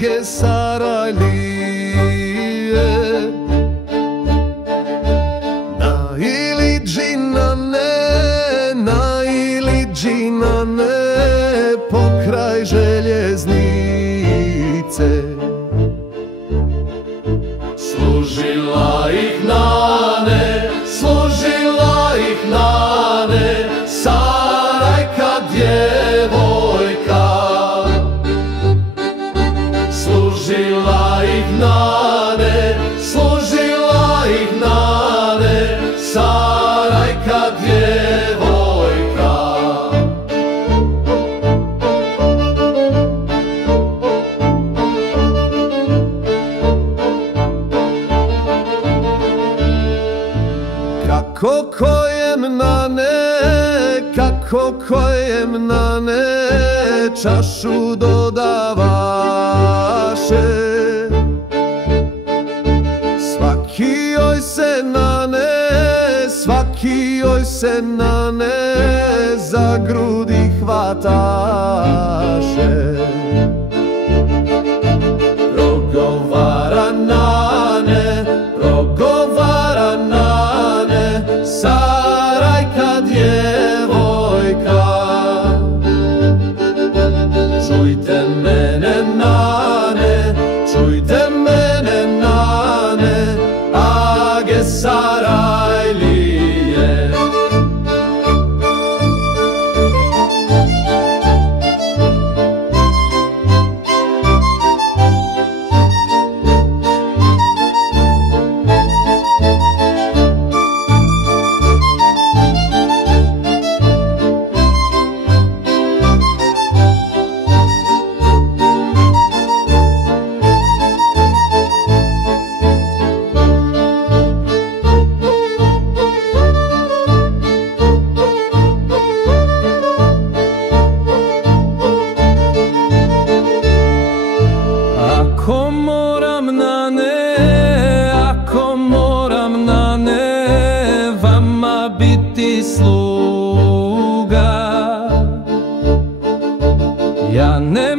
Age Sarajlije Na Iliđinane pokraj željeznice Služila ih nane, Sarajka djevojka Služila ih nane, Sarajka djevojka Kako kojem nane čašu dodavaše Svaki joj se nane za grudi hvataše Progovara nane, Sarajka djevojka Čujte mene nane, Age Sarajlije Ako moram nane vama biti sluga Ja ne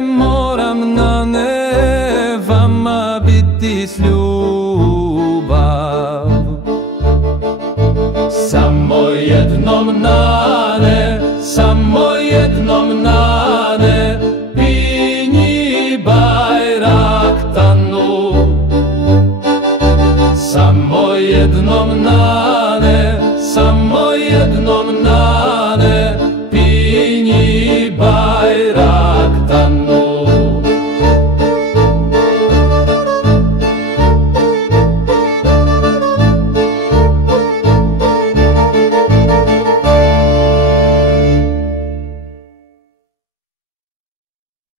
moram nane vama biti s ljubav Samo jednom nane,